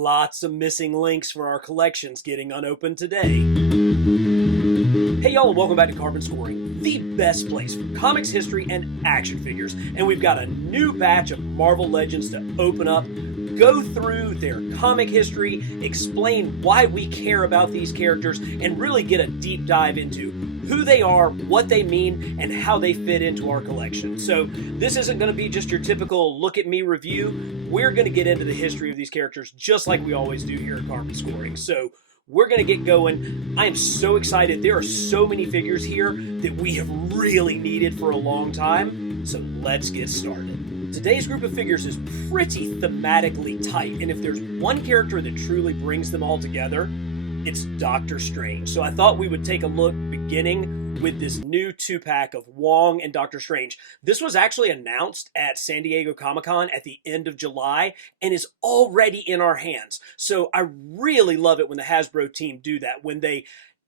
Lots of missing links for our collections getting unopened today. Hey y'all, and welcome back to Carbon Scoring, the best place for comics history and action figures. And we've got a new batch of Marvel Legends to open up, go through their comic history, explain why we care about these characters, and really get a deep dive into who they are, what they mean, and how they fit into our collection. So this isn't going to be just your typical look at me review. We're going to get into the history of these characters just like we always do here at Carbon Scoring. So we're going to get going. I am so excited. There are so many figures here that we have really needed for a long time. So let's get started. Today's group of figures is pretty thematically tight, and if there's one character that truly brings them all together, it's Doctor Strange. So I thought we would take a look beginning with this new 2-pack of Wong and Doctor Strange. This was actually announced at San Diego Comic-Con at the end of July and is already in our hands. So I really love it when the Hasbro team do that, when they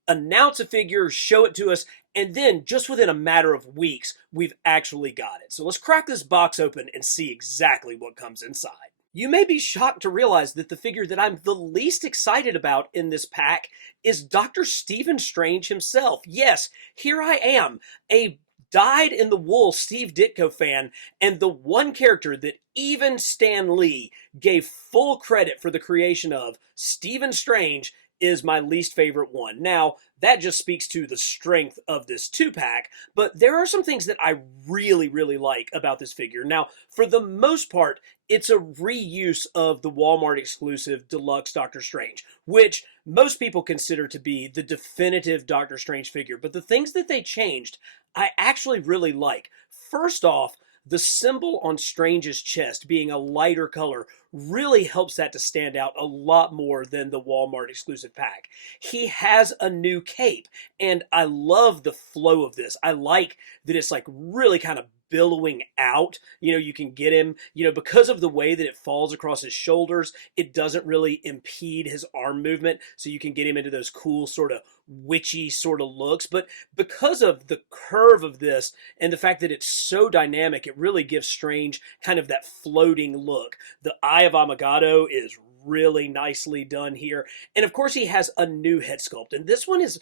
announce a figure, show it to us, and then just within a matter of weeks, we've actually got it. So let's crack this box open and see exactly what comes inside. You may be shocked to realize that the figure that I'm the least excited about in this pack is Dr. Stephen Strange himself. Yes, here I am, a dyed-in-the-wool Steve Ditko fan, and the one character that even Stan Lee gave full credit for the creation of, Stephen Strange, is my least favorite one. Now, that just speaks to the strength of this 2-pack, but there are some things that I really, really like about this figure. Now, for the most part, it's a reuse of the Walmart exclusive Deluxe Doctor Strange, which most people consider to be the definitive Doctor Strange figure, but the things that they changed, I actually really like. First off, the symbol on Strange's chest being a lighter color really helps that to stand out a lot more than the Walmart exclusive pack. He has a new cape, and I love the flow of this. I like that it's like really kind of billowing out. You know, you can get him, because of the way that it falls across his shoulders, it doesn't really impede his arm movement, so you can get him into those cool sort of witchy sort of looks. But because of the curve of this and the fact that it's so dynamic, it really gives Strange kind of that floating look. The Eye of Amagado is really nicely done here. And of course he has a new head sculpt, and this one is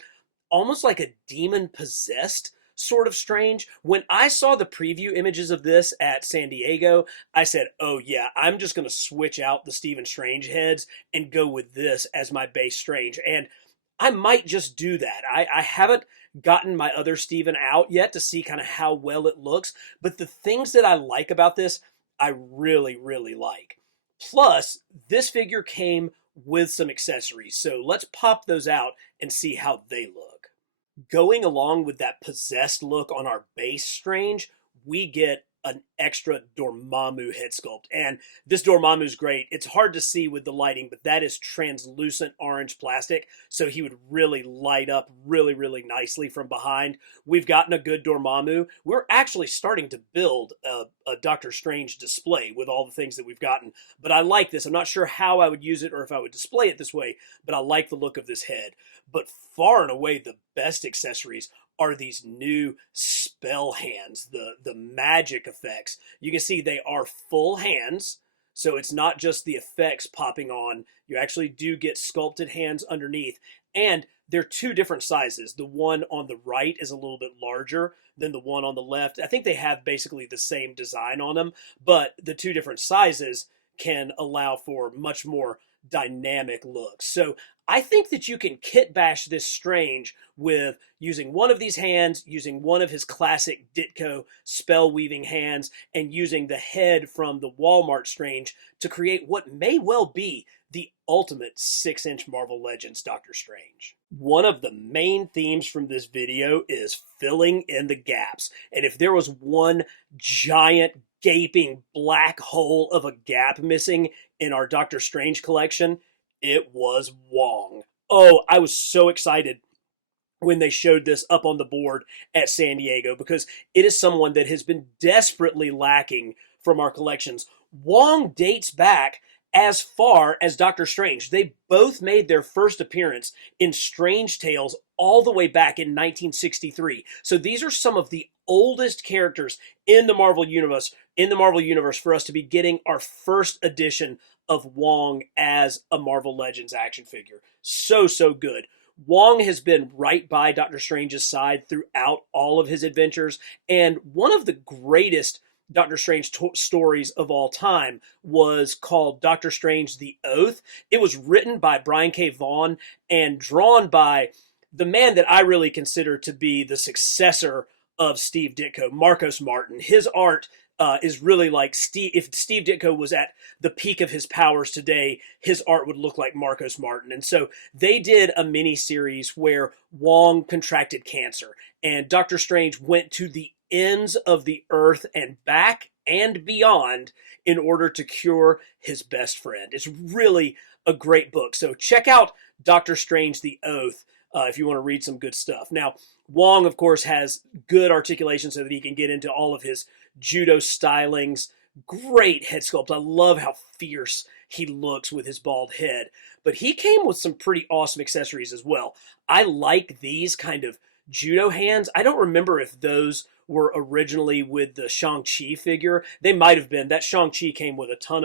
almost like a demon-possessed sort of Strange. When I saw the preview images of this at San Diego, I said, oh yeah, I'm just going to switch out the Stephen Strange heads and go with this as my base Strange. And I might just do that. I haven't gotten my other Stephen out yet to see kind of how well it looks, but the things that I like about this, I really, really like. Plus, this figure came with some accessories, so let's pop those out and see how they look. Going along with that possessed look on our base Strange, we get an extra Dormammu head sculpt. And this Dormammu is great. It's hard to see with the lighting, but that is translucent orange plastic, so he would really light up really, really nicely from behind. We've gotten a good Dormammu. We're actually starting to build a Doctor Strange display with all the things that we've gotten, but I like this. I'm not sure how I would use it or if I would display it this way, but I like the look of this head. But far and away the best accessories are these new spell hands, the magic effects. You can see they are full hands, so it's not just the effects popping on. You actually do get sculpted hands underneath, and they're two different sizes. The one on the right is a little bit larger than the one on the left. I think they have basically the same design on them, but the two different sizes can allow for much more dynamic looks. So I think that you can kit bash this Strange with using one of these hands, using one of his classic Ditko spell weaving hands, and using the head from the Walmart Strange to create what may well be the ultimate 6-inch Marvel Legends Doctor Strange. One of the main themes from this video is filling in the gaps. And if there was one giant gaping black hole of a gap missing in our Doctor Strange collection, it was Wong. Oh, I was so excited when they showed this up on the board at San Diego, because it is someone that has been desperately lacking from our collections. Wong dates back as far as Doctor Strange. They both made their first appearance in Strange Tales all the way back in 1963. So these are some of the oldest characters in the Marvel Universe for us to be getting our first edition of Wong as a Marvel Legends action figure. So, so good. Wong has been right by Doctor Strange's side throughout all of his adventures, and one of the greatest Doctor Strange stories of all time was called Doctor Strange the Oath. It was written by Brian K. Vaughan and drawn by the man that I really consider to be the successor of Steve Ditko, Marcos Martin. His art is really like Steve. If Steve Ditko was at the peak of his powers today, his art would look like Marcos Martin. And so they did a mini series where Wong contracted cancer, and Doctor Strange went to the ends of the earth and back and beyond in order to cure his best friend. It's really a great book. So check out Doctor Strange the Oath if you want to read some good stuff. Now, Wong, of course, has good articulation so that he can get into all of his judo stylings. Great head sculpt. I love how fierce he looks with his bald head. But he came with some pretty awesome accessories as well. I like these kind of judo hands. I don't remember if those were originally with the Shang-Chi figure. They might have been. That Shang-Chi came with a ton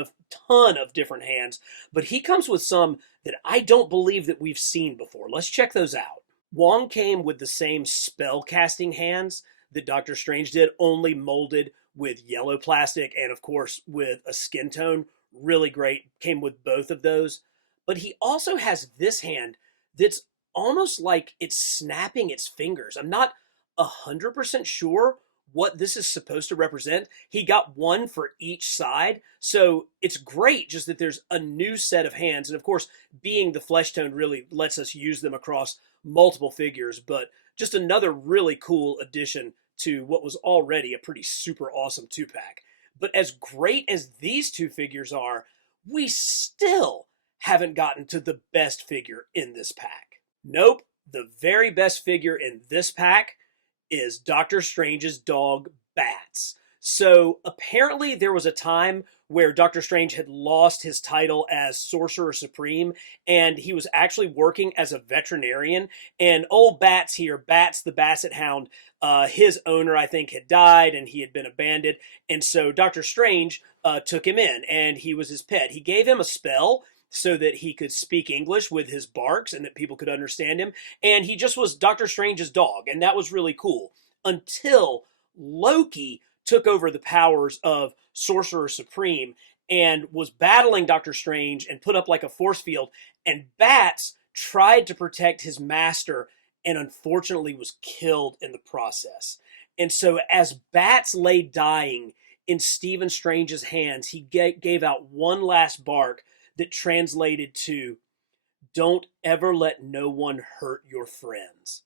of different hands. But he comes with some that I don't believe that we've seen before. Let's check those out. Wong came with the same spell casting hands that Doctor Strange did, only molded with yellow plastic and, of course, with a skin tone. Really great. Came with both of those. But he also has this hand that's almost like it's snapping its fingers. I'm not 100% sure what this is supposed to represent. He got one for each side, so it's great just that there's a new set of hands. And of course, being the flesh tone really lets us use them across multiple figures, but just another really cool addition to what was already a pretty super awesome 2-pack. But as great as these two figures are, we still haven't gotten to the best figure in this pack. Nope, the very best figure in this pack is Doctor Strange's dog, Bats. So apparently there was a time where Doctor Strange had lost his title as Sorcerer Supreme, and he was actually working as a veterinarian. And old Bats here, Bats the Basset Hound, his owner, I think, had died and he had been abandoned. And so Doctor Strange took him in, and he was his pet. He gave him a spell so that he could speak English with his barks and that people could understand him. And he just was Doctor Strange's dog, and that was really cool. Until Loki took over the powers of Sorcerer Supreme and was battling Doctor Strange and put up like a force field, and Bats tried to protect his master and unfortunately was killed in the process. And so as Bats lay dying in Stephen Strange's hands, he gave out one last bark that translated to, "Don't ever let no one hurt your friends."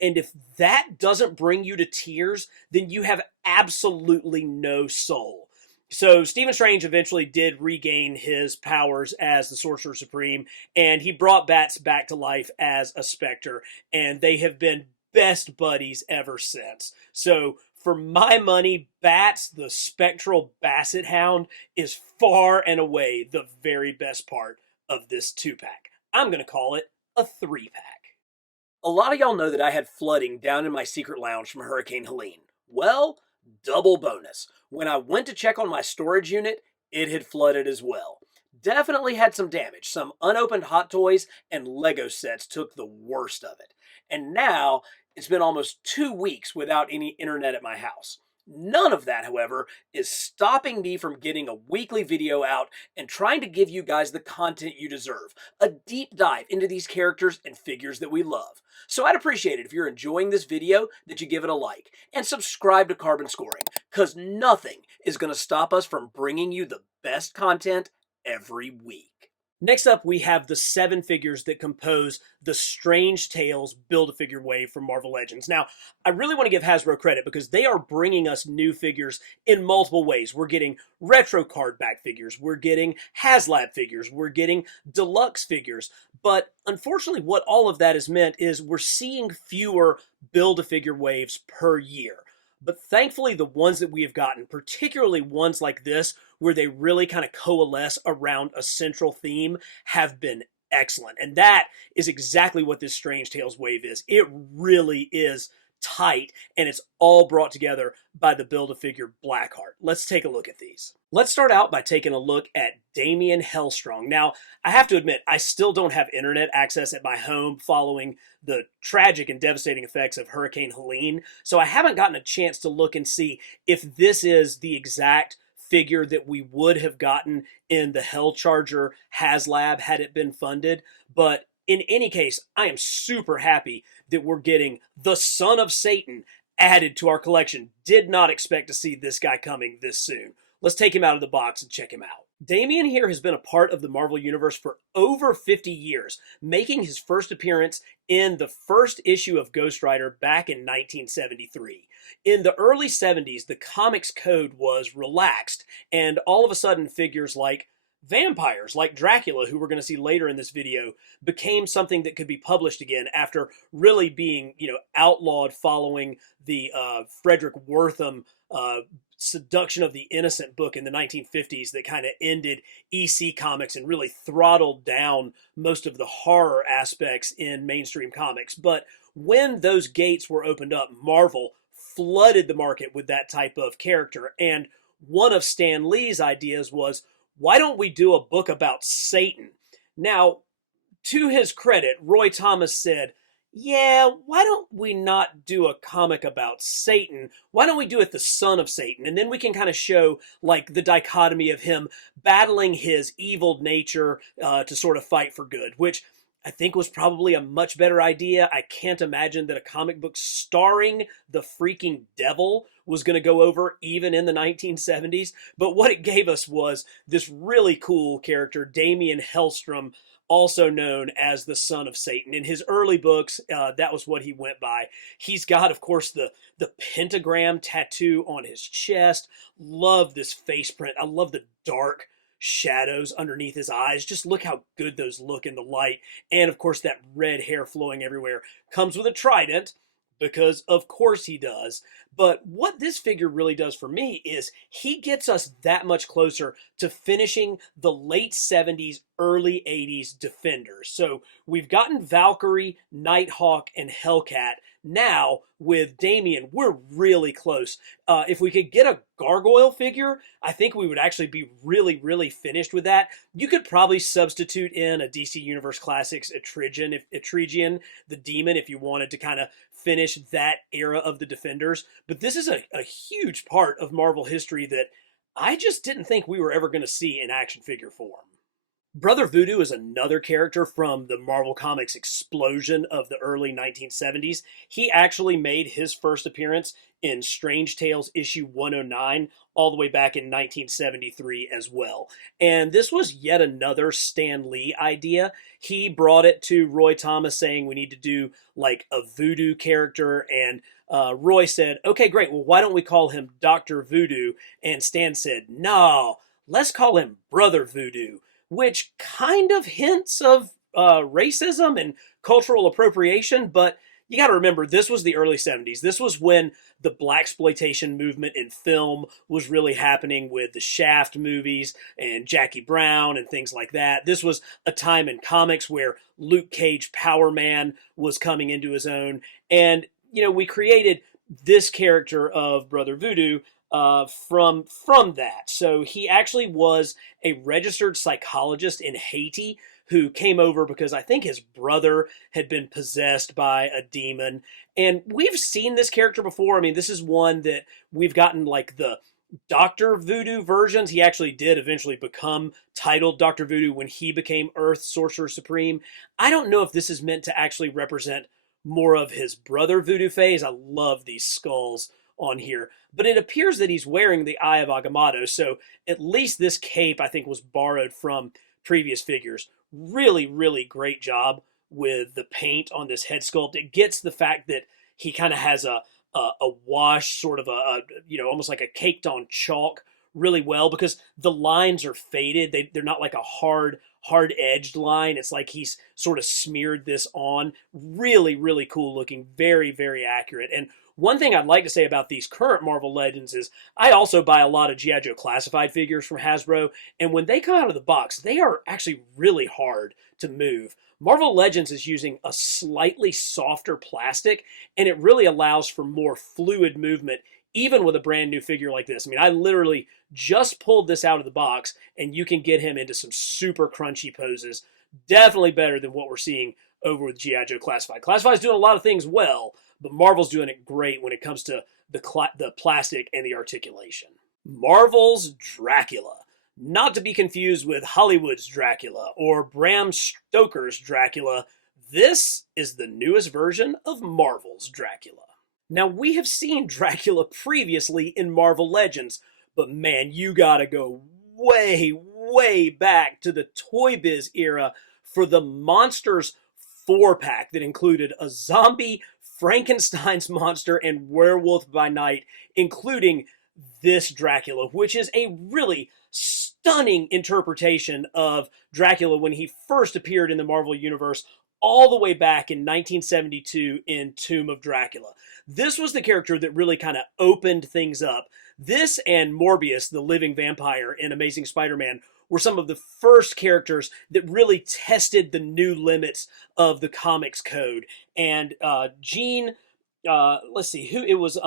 And if that doesn't bring you to tears, then you have absolutely no soul. So Stephen Strange eventually did regain his powers as the Sorcerer Supreme, and he brought Bats back to life as a Spectre, and they have been best buddies ever since. So for my money, Bats, the spectral basset hound, is far and away the very best part of this 2-pack. I'm going to call it a 3-pack. A lot of y'all know that I had flooding down in my secret lounge from Hurricane Helene. Well, double bonus. When I went to check on my storage unit, it had flooded as well. Definitely had some damage. Some unopened Hot Toys and Lego sets took the worst of it. And now it's been almost 2 weeks without any internet at my house. None of that, however, is stopping me from getting a weekly video out and trying to give you guys the content you deserve. A deep dive into these characters and figures that we love. So I'd appreciate it if you're enjoying this video that you give it a like and subscribe to Carbon Scoring, because nothing is going to stop us from bringing you the best content every week. Next up, we have the 7 figures that compose the Strange Tales Build-A-Figure wave from Marvel Legends. Now, I really want to give Hasbro credit because they are bringing us new figures in multiple ways. We're getting retro card back figures, we're getting HasLab figures, we're getting deluxe figures. But unfortunately, what all of that has meant is we're seeing fewer Build-A-Figure waves per year. But thankfully, the ones that we have gotten, particularly ones like this, where they really kind of coalesce around a central theme, have been excellent. And that is exactly what this Strange Tales wave is. It really is tight, and it's all brought together by the Build-A-Figure Blackheart. Let's take a look at these. Let's start out by taking a look at Damen Hellstrong. Now, I have to admit, I still don't have internet access at my home following the tragic and devastating effects of Hurricane Helene, so I haven't gotten a chance to look and see if this is the exact figure that we would have gotten in the Hellcharger HasLab had it been funded. But in any case, I am super happy that we're getting the Son of Satan added to our collection. Did not expect to see this guy coming this soon. Let's take him out of the box and check him out. Damen here has been a part of the Marvel Universe for over 50 years, making his first appearance in the first issue of Ghost Rider back in 1973. In the early 70s, the comics code was relaxed, and all of a sudden figures like vampires, like Dracula, who we're going to see later in this video, became something that could be published again after really being, outlawed following the Frederick Wortham Seduction of the Innocent book in the 1950s that kind of ended EC Comics and really throttled down most of the horror aspects in mainstream comics. But when those gates were opened up, Marvel flooded the market with that type of character. And one of Stan Lee's ideas was, why don't we do a book about Satan? Now, to his credit, Roy Thomas said, yeah, why don't we not do a comic about Satan? Why don't we do it the Son of Satan? And then we can kind of show like the dichotomy of him battling his evil nature to sort of fight for good, which I think was probably a much better idea. I can't imagine that a comic book starring the freaking devil was going to go over even in the 1970s. But what it gave us was this really cool character, Damen Hellstrom, also known as the Son of Satan. In his early books, that was what he went by. He's got, of course, the pentagram tattoo on his chest. Love this face print. I love the dark shadows underneath his eyes. Just look how good those look in the light. And of course, that red hair flowing everywhere. Comes with a trident, because of course he does. But what this figure really does for me is he gets us that much closer to finishing the late 70s, early 80s Defenders. So we've gotten Valkyrie, Nighthawk, and Hellcat. Now, with Damen, we're really close. If we could get a Gargoyle figure, I think we would actually be really, really finished with that. You could probably substitute in a DC Universe Classics Etrigan, the Demon, if you wanted to kind of finish that era of the Defenders. But this is a huge part of Marvel history that I just didn't think we were ever going to see in action figure form. Brother Voodoo is another character from the Marvel Comics explosion of the early 1970s. He actually made his first appearance in Strange Tales issue 109 all the way back in 1973 as well. And this was yet another Stan Lee idea. He brought it to Roy Thomas saying we need to do like a Voodoo character, and Roy said, okay, great, well, why don't we call him Dr. Voodoo? And Stan said, no, let's call him Brother Voodoo, which kind of hints of racism and cultural appropriation. But you got to remember, this was the early 70s. This was when the blaxploitation movement in film was really happening with the Shaft movies and Jackie Brown and things like that. This was a time in comics where Luke Cage Power Man was coming into his own. And, we created this character of Brother Voodoo from that. So he actually was a registered psychologist in Haiti who came over because I think his brother had been possessed by a demon. And we've seen this character before. I mean, this is one that we've gotten like the Dr. Voodoo versions. He actually did eventually become titled Dr. Voodoo when he became Earth Sorcerer Supreme. I don't know if this is meant to actually represent more of his brother Voodoo phase. I love these skulls on here, but it appears that he's wearing the Eye of Agamotto, so at least this cape I think was borrowed from previous figures. Really, really great job with the paint on this head sculpt. It gets the fact that he kind of has a wash, sort of almost like a caked on chalk really well, because the lines are faded. They're not like a hard-edged line. It's like he's sort of smeared this on. Really, really cool looking. Very, very accurate. And One thing I'd like to say about these current Marvel Legends is I also buy a lot of G.I. Joe classified figures from Hasbro, and when they come out of the box, they are actually really hard to move. Marvel Legends is using a slightly softer plastic, and it really allows for more fluid movement, even with a brand new figure like this. I mean, I literally just pulled this out of the box, and you can get him into some super crunchy poses. Definitely better than what we're seeing over with G.I. Joe Classified. Classified's doing a lot of things well, but Marvel's doing it great when it comes to the plastic and the articulation. Marvel's Dracula. Not to be confused with Hollywood's Dracula or Bram Stoker's Dracula. This is the newest version of Marvel's Dracula. Now, we have seen Dracula previously in Marvel Legends, but man, you gotta go way, way back to the Toy Biz era for the Monsters 4-pack that included a zombie, Frankenstein's monster, and Werewolf by Night, including this Dracula, which is a really stunning interpretation of Dracula when he first appeared in the Marvel Universe all the way back in 1972 in Tomb of Dracula. This was the character that really kind of opened things up. This and Morbius, the living vampire in Amazing Spider-Man, were some of the first characters that really tested the new limits of the comics code. And Gene, let's see, who it was.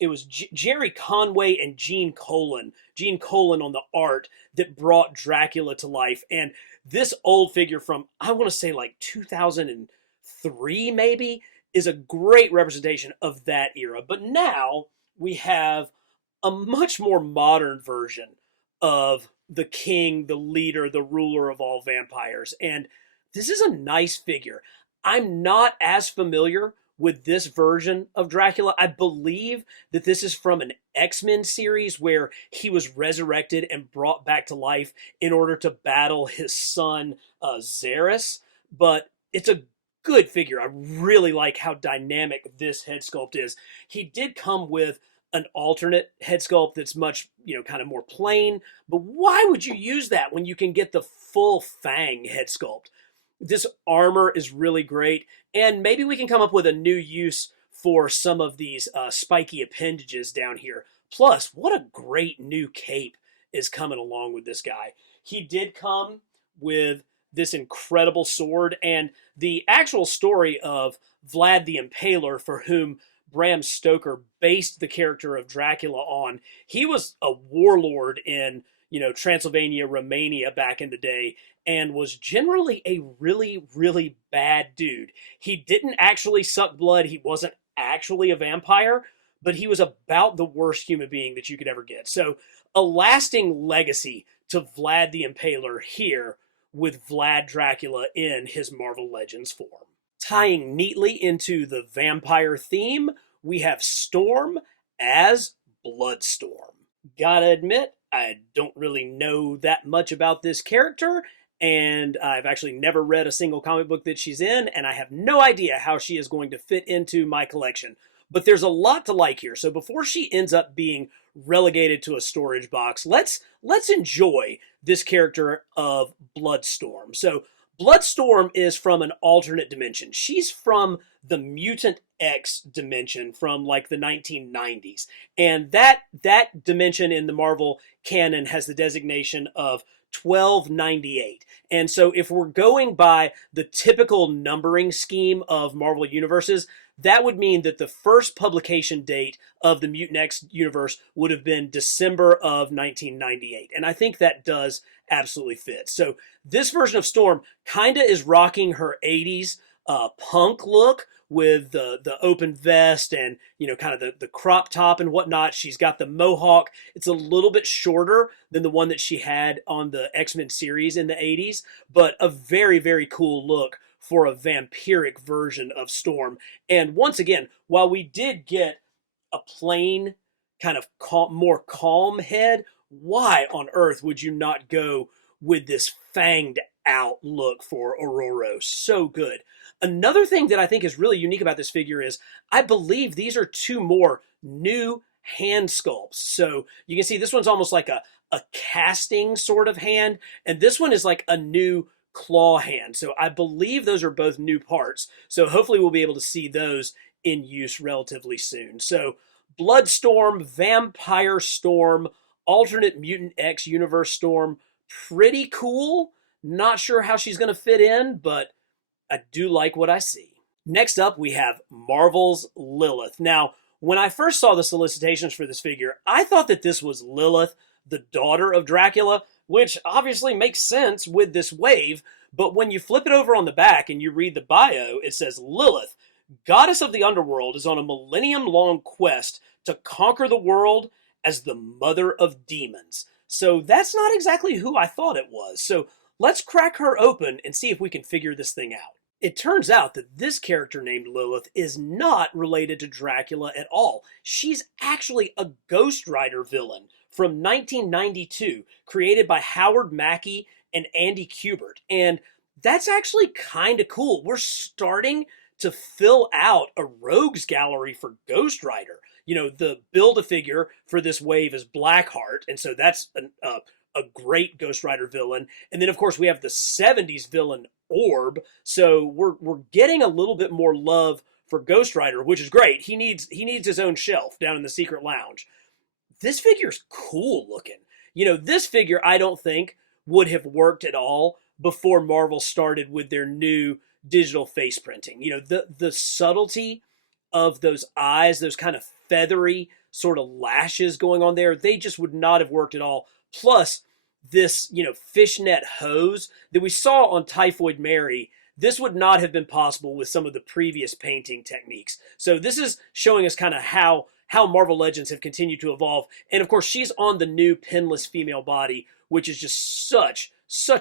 It was Jerry Conway and Gene Colan on the art that brought Dracula to life. And this old figure from, I want to say like 2003 maybe, is a great representation of that era. But now we have a much more modern version of the king, the leader, the ruler of all vampires. And this is a nice figure. I'm not as familiar with this version of Dracula. I believe that this is from an X-Men series where he was resurrected and brought back to life in order to battle his son, Xeris. But it's a good figure. I really like how dynamic this head sculpt is. He did come with an alternate head sculpt that's much, kind of more plain. But why would you use that when you can get the full Fang head sculpt? This armor is really great, and maybe we can come up with a new use for some of these spiky appendages down here. Plus, what a great new cape is coming along with this guy. He did come with this incredible sword, and the actual story of Vlad the Impaler, for whom Bram Stoker based the character of Dracula on, he was a warlord in Transylvania, Romania back in the day, and was generally a really, really bad dude. He didn't actually suck blood. He wasn't actually a vampire, but he was about the worst human being that you could ever get. So a lasting legacy to Vlad the Impaler here with Vlad Dracula in his Marvel Legends form. Tying neatly into the vampire theme, we have Storm as Bloodstorm. Gotta admit, I don't really know that much about this character, and I've actually never read a single comic book that she's in, and I have no idea how she is going to fit into my collection. But there's a lot to like here, so before she ends up being relegated to a storage box, let's enjoy this character of Bloodstorm. So Bloodstorm is from an alternate dimension. She's from the Mutant X dimension from like the 1990s. And that dimension in the Marvel canon has the designation of 1298. And so if we're going by the typical numbering scheme of Marvel universes, that would mean that the first publication date of the Mutant X universe would have been December of 1998. And I think that does absolutely fit. So this version of Storm kind of is rocking her 80s punk look with the open vest and, kind of the crop top and whatnot. She's got the mohawk. It's a little bit shorter than the one that she had on the X-Men series in the 80s, but a very, very cool look for a vampiric version of Storm. And once again, while we did get a plain, kind of more calm head, why on earth would you not go with this fanged out look for Ororo? So good. Another thing that I think is really unique about this figure is I believe these are two more new hand sculpts. So you can see this one's almost like a casting sort of hand, and this one is like a new claw hand. So I believe those are both new parts. So hopefully we'll be able to see those in use relatively soon. So Bloodstorm, Vampire Storm, Alternate Mutant X Universe Storm, pretty cool. Not sure how she's going to fit in, but I do like what I see. Next up, we have Marvel's Lilith. Now, when I first saw the solicitations for this figure, I thought that this was Lilith, the daughter of Dracula, which obviously makes sense with this wave, but when you flip it over on the back and you read the bio, it says Lilith, goddess of the underworld, is on a millennium-long quest to conquer the world as the mother of demons. So that's not exactly who I thought it was. So let's crack her open and see if we can figure this thing out. It turns out that this character named Lilith is not related to Dracula at all. She's actually a Ghost Rider villain from 1992, created by Howard Mackey and Andy Kubert. And that's actually kind of cool. We're starting to fill out a rogues gallery for Ghost Rider. You know, the Build-A-Figure for this wave is Blackheart, and so that's a great Ghost Rider villain. And then, of course, we have the 70s villain Orb. So we're getting a little bit more love for Ghost Rider, which is great. He needs his own shelf down in the secret lounge. This figure's cool looking. You know, this figure I don't think would have worked at all before Marvel started with their new digital face printing. You know, the subtlety of those eyes, those kind of feathery sort of lashes going on there, they just would not have worked at all. Plus, this, you know, fishnet hose that we saw on Typhoid Mary, this would not have been possible with some of the previous painting techniques. So this is showing us kind of how Marvel Legends have continued to evolve. And of course, she's on the new pinless female body, which is just such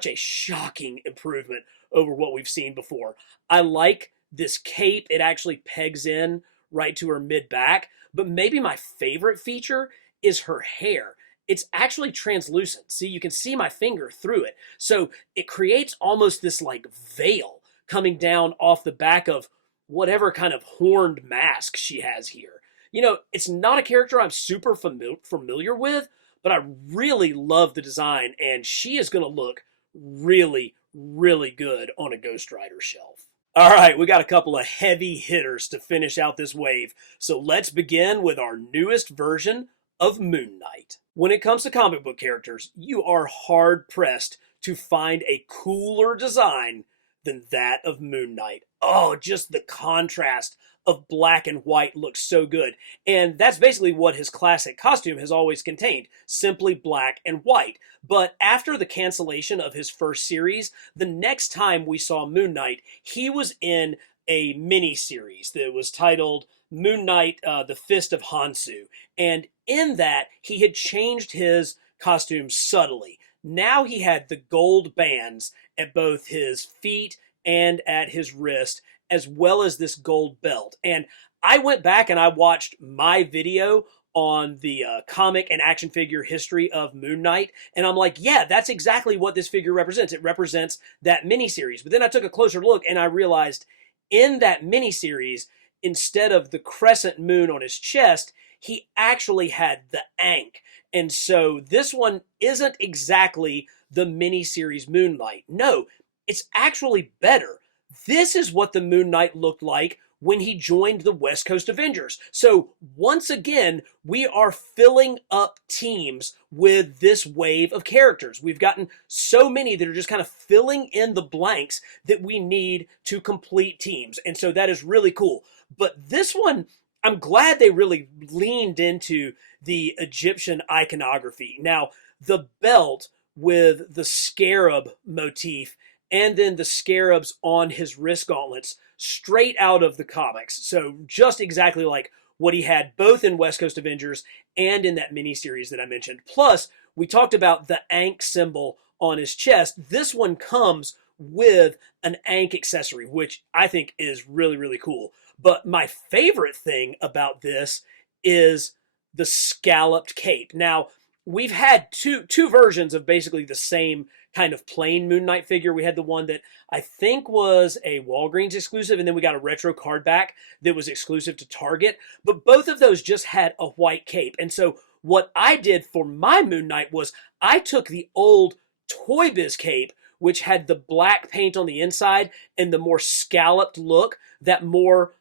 a shocking improvement over what we've seen before. I like this cape. It actually pegs in right to her mid-back. But maybe my favorite feature is her hair. It's actually translucent. See, you can see my finger through it. So it creates almost this like veil coming down off the back of whatever kind of horned mask she has here. You know, it's not a character I'm super familiar with, but I really love the design, and she is going to look really, really good on a Ghost Rider shelf. All right, we got a couple of heavy hitters to finish out this wave. So let's begin with our newest version of Moon Knight. When it comes to comic book characters, you are hard-pressed to find a cooler design than that of Moon Knight. Oh, just the contrast of black and white looks so good. And that's basically what his classic costume has always contained, simply black and white. But after the cancellation of his first series, the next time we saw Moon Knight, he was in a mini-series that was titled Moon Knight, The Fist of Hansu. And in that, he had changed his costume subtly. Now he had the gold bands at both his feet and at his wrist, as well as this gold belt. And I went back and I watched my video on the comic and action figure history of Moon Knight, and I'm like, yeah, that's exactly what this figure represents. It represents that miniseries. But then I took a closer look and I realized in that miniseries, instead of the crescent moon on his chest, he actually had the Ankh. And so this one isn't exactly the miniseries Moon Knight. No, it's actually better. This is what the Moon Knight looked like when he joined the West Coast Avengers. So once again, we are filling up teams with this wave of characters. We've gotten so many that are just kind of filling in the blanks that we need to complete teams. And so that is really cool. But this one, I'm glad they really leaned into the Egyptian iconography. Now, the belt with the scarab motif and then the scarabs on his wrist gauntlets, straight out of the comics. So just exactly like what he had both in West Coast Avengers and in that miniseries that I mentioned. Plus, we talked about the Ankh symbol on his chest. This one comes with an Ankh accessory, which I think is really, really cool. But my favorite thing about this is the scalloped cape. Now, we've had two versions of basically the same kind of plain Moon Knight figure. We had the one that I think was a Walgreens exclusive, and then we got a retro card back that was exclusive to Target. But both of those just had a white cape. And so what I did for my Moon Knight was I took the old Toy Biz cape, which had the black paint on the inside and the more scalloped look, that more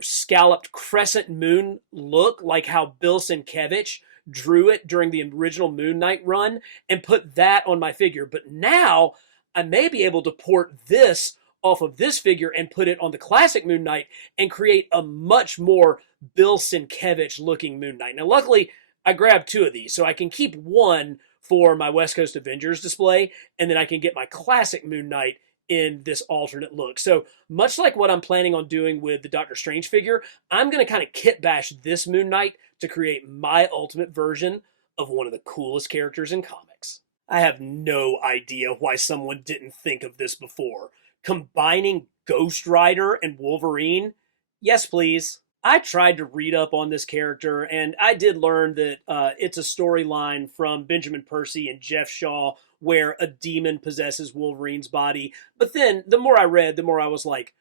scalloped crescent moon look, like how Bill Sienkiewicz drew it during the original Moon Knight run, and put that on my figure. But now I may be able to port this off of this figure and put it on the classic Moon Knight and create a much more Bill Sienkiewicz looking Moon Knight. Now, luckily, I grabbed 2 of these, so I can keep one for my West Coast Avengers display, and then I can get my classic Moon Knight in this alternate look. So much like what I'm planning on doing with the Doctor Strange figure, I'm going to kind of kit bash this Moon Knight to create my ultimate version of one of the coolest characters in comics. I have no idea why someone didn't think of this before. Combining Ghost Rider and Wolverine? Yes, please. I tried to read up on this character, and I did learn that it's a storyline from Benjamin Percy and Jeff Shaw where a demon possesses Wolverine's body. But then, the more I read, the more I was like,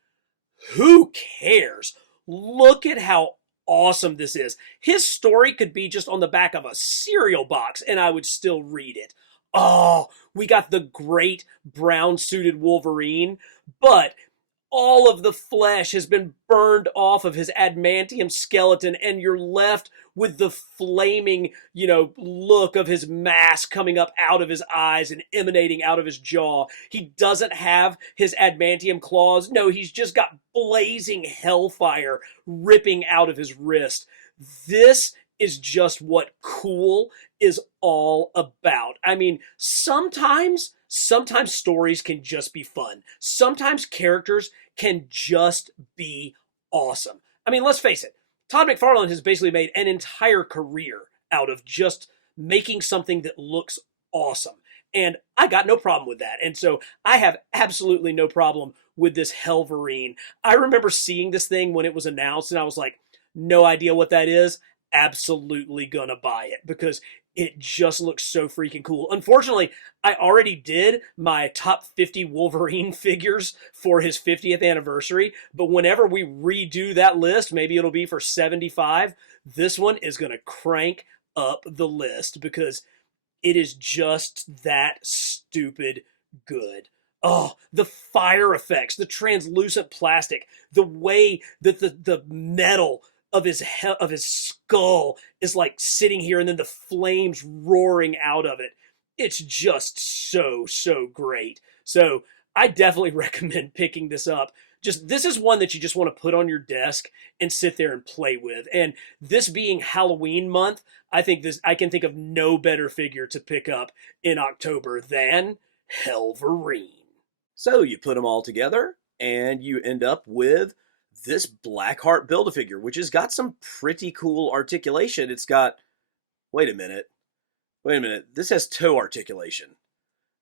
who cares? Look at how awesome this is. His story could be just on the back of a cereal box, and I would still read it. Oh, we got the great brown-suited Wolverine, but all of the flesh has been burned off of his adamantium skeleton, and you're left with the flaming, look of his mask coming up out of his eyes and emanating out of his jaw. He doesn't have his adamantium claws. No, he's just got blazing hellfire ripping out of his wrist. This is just what cool is all about. I mean, sometimes stories can just be fun. Sometimes characters can just be awesome. I mean, let's face it. Todd McFarlane has basically made an entire career out of just making something that looks awesome. And I got no problem with that. And so I have absolutely no problem with this Helverine. I remember seeing this thing when it was announced, and I was like, no idea what that is. Absolutely gonna buy it because it just looks so freaking cool. Unfortunately, I already did my top 50 Wolverine figures for his 50th anniversary, but whenever we redo that list, maybe it'll be for 75, this one is going to crank up the list because it is just that stupid good. Oh, the fire effects, the translucent plastic, the way that the metal of his skull is like sitting here and then the flames roaring out of it. It's just so great. So I definitely recommend picking this up. This is one that you just want to put on your desk and sit there and play with. And this being Halloween month, I can think of no better figure to pick up in October than Helverine. So you put them all together and you end up with this Blackheart Build-A-Figure, which has got some pretty cool articulation. It's got, wait a minute, this has toe articulation.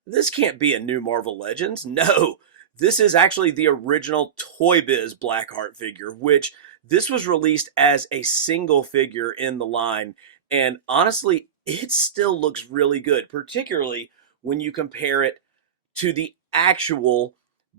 This can't be a new Marvel Legends. No, this is actually the original Toy Biz Blackheart figure, which this was released as a single figure in the line. And honestly, it still looks really good, particularly when you compare it to the actual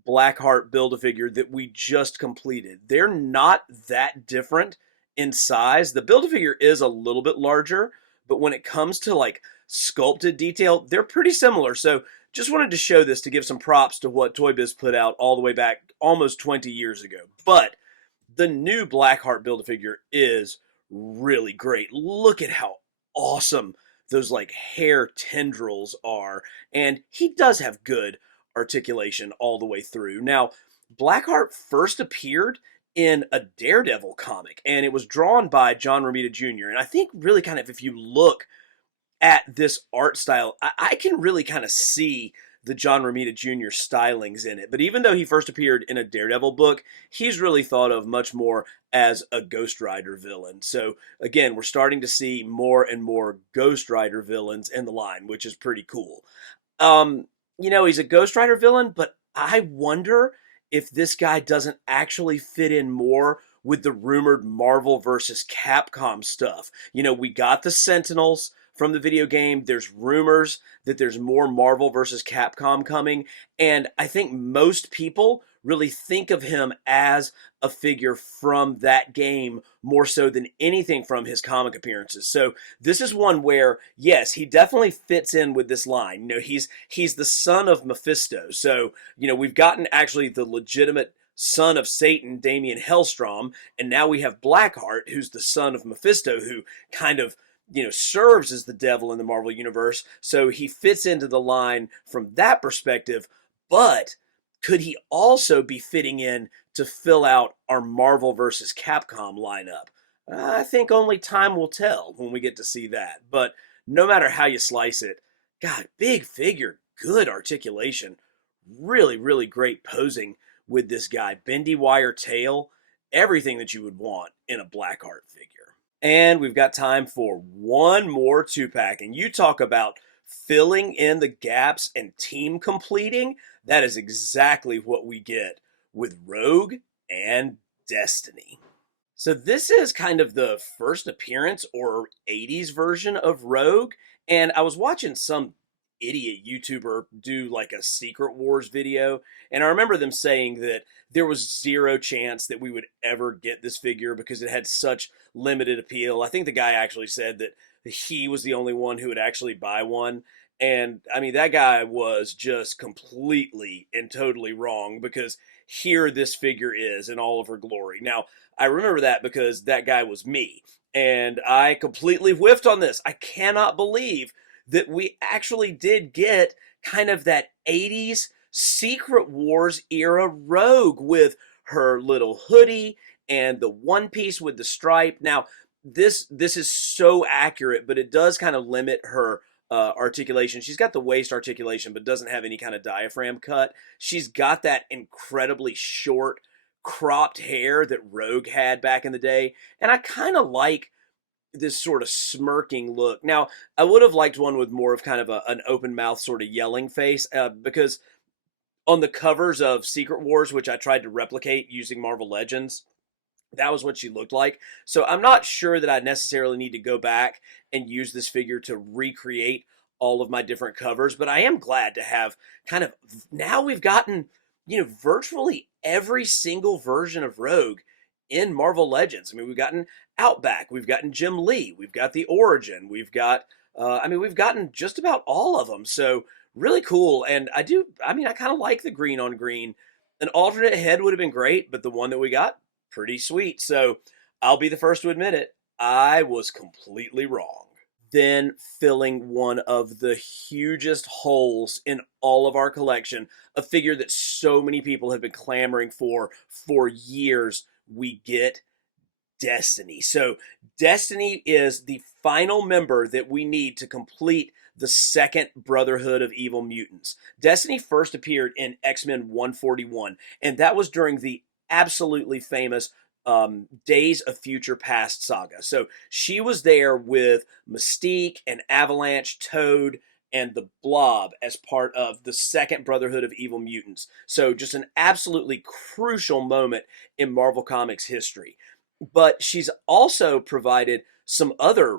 Blackheart Build-A-Figure that we just completed. They're not that different in size. The Build-A-Figure is a little bit larger, but when it comes to like sculpted detail, they're pretty similar. So just wanted to show this to give some props to what Toy Biz put out all the way back almost 20 years ago. But the new Blackheart Build-A-Figure is really great. Look at how awesome those like hair tendrils are. And he does have good articulation all the way through. Now, Blackheart first appeared in a Daredevil comic, and it was drawn by John Romita Jr. And I think really kind of if you look at this art style, I can really kind of see the John Romita Jr. stylings in it. But even though he first appeared in a Daredevil book, he's really thought of much more as a Ghost Rider villain. So again, we're starting to see more and more Ghost Rider villains in the line, which is pretty cool. He's a Ghost Rider villain, but I wonder if this guy doesn't actually fit in more with the rumored Marvel versus Capcom stuff. We got the Sentinels from the video game. There's rumors that there's more Marvel versus Capcom coming, and I think most people really think of him as a figure from that game more so than anything from his comic appearances. So this is one where, yes, he definitely fits in with this line. He's the son of Mephisto. So, we've gotten actually the legitimate son of Satan, Damien Hellstrom, and now we have Blackheart, who's the son of Mephisto, who kind of serves as the devil in the Marvel universe. So he fits into the line from that perspective. But could he also be fitting in to fill out our Marvel versus Capcom lineup? I think only time will tell when we get to see that. But no matter how you slice it, God, big figure, good articulation, really, really great posing with this guy. Bendy wire tail, everything that you would want in a Blackheart figure. And we've got time for one more two-pack. And you talk about filling in the gaps and team completing. That is exactly what we get with Rogue and Destiny. So this is kind of the first appearance or 80s version of Rogue. And I was watching some idiot YouTuber do like a Secret Wars video. And I remember them saying that there was zero chance that we would ever get this figure because it had such limited appeal. I think the guy actually said that he was the only one who would actually buy one. And I mean, that guy was just completely and totally wrong, because here this figure is in all of her glory. Now, I remember that because that guy was me, and I completely whiffed on this. I cannot believe that we actually did get kind of that 80s Secret Wars era Rogue with her little hoodie and the one piece with the stripe. Now, this is so accurate, but it does kind of limit her articulation. She's got the waist articulation, but doesn't have any kind of diaphragm cut. She's got that incredibly short, cropped hair that Rogue had back in the day, and I kind of like this sort of smirking look. Now, I would have liked one with more of kind of an open mouth sort of yelling face, because on the covers of Secret Wars, which I tried to replicate using Marvel Legends, that was what she looked like. So I'm not sure that I necessarily need to go back and use this figure to recreate all of my different covers, but I am glad to have kind of, now we've gotten, virtually every single version of Rogue in Marvel Legends. I mean, we've gotten Outback, we've gotten Jim Lee, we've got the Origin, we've got, we've gotten just about all of them. So really cool. And I kind of like the green on green. An alternate head would have been great, but the one that we got, pretty sweet. So I'll be the first to admit it. I was completely wrong. Then filling one of the hugest holes in all of our collection, a figure that so many people have been clamoring for years, we get Destiny. So Destiny is the final member that we need to complete the second Brotherhood of Evil Mutants. Destiny first appeared in X-Men 141, and that was during the absolutely famous Days of Future Past saga. So she was there with Mystique and Avalanche, Toad, and the Blob as part of the second Brotherhood of Evil Mutants. So just an absolutely crucial moment in Marvel Comics history. But she's also provided some other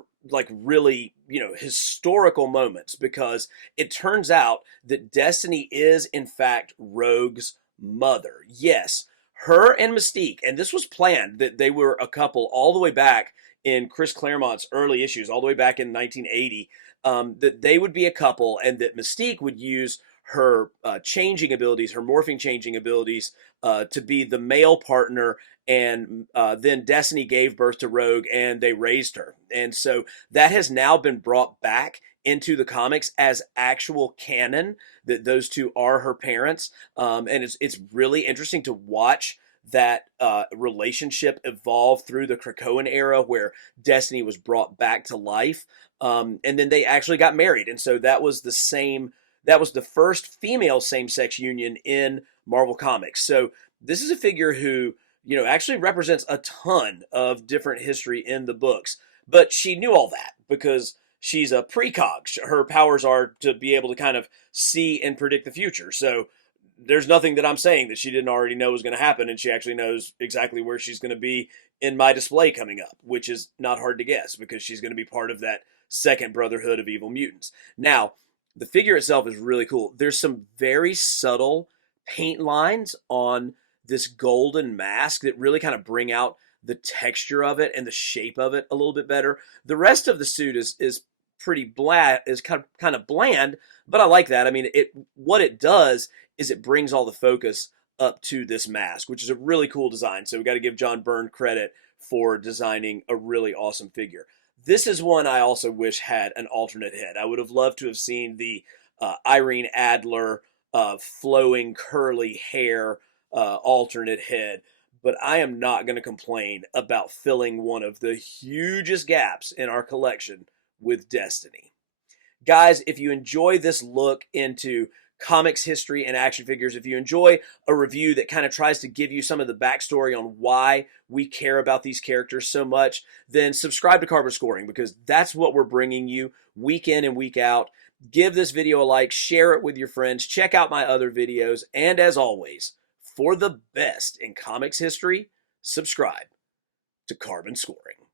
really, historical moments, because it turns out that Destiny is in fact Rogue's mother. Yes, her and Mystique, and this was planned, that they were a couple all the way back in Chris Claremont's early issues, all the way back in 1980, that they would be a couple, and that Mystique would use her changing abilities, her morphing changing abilities, to be the male partner, and then Destiny gave birth to Rogue, and they raised her. And so that has now been brought back into the comics as actual canon, that those two are her parents. And it's really interesting to watch that relationship evolve through the Krakoan era, where Destiny was brought back to life. And then they actually got married. And so that was the first female same-sex union in Marvel Comics. So this is a figure who, actually represents a ton of different history in the books. But she knew all that because she's a precog. Her powers are to be able to kind of see and predict the future. So there's nothing that I'm saying that she didn't already know was going to happen, and she actually knows exactly where she's going to be in my display coming up, which is not hard to guess because she's going to be part of that second Brotherhood of Evil Mutants. Now, the figure itself is really cool. There's some very subtle paint lines on this golden mask that really kind of bring out the texture of it and the shape of it a little bit better. The rest of the suit is pretty bland, is kind of bland, but I like that. I mean, what it does is it brings all the focus up to this mask, which is a really cool design. So we got to give John Byrne credit for designing a really awesome figure. This is one I also wish had an alternate head. I would have loved to have seen the Irene Adler flowing curly hair alternate head, but I am not going to complain about filling one of the hugest gaps in our collection with Destiny. Guys, if you enjoy this look into comics history and action figures, if you enjoy a review that kind of tries to give you some of the backstory on why we care about these characters so much, then subscribe to Carbon Scoring, because that's what we're bringing you week in and week out. Give this video a like, share it with your friends, check out my other videos, and as always, for the best in comics history, subscribe to Carbon Scoring.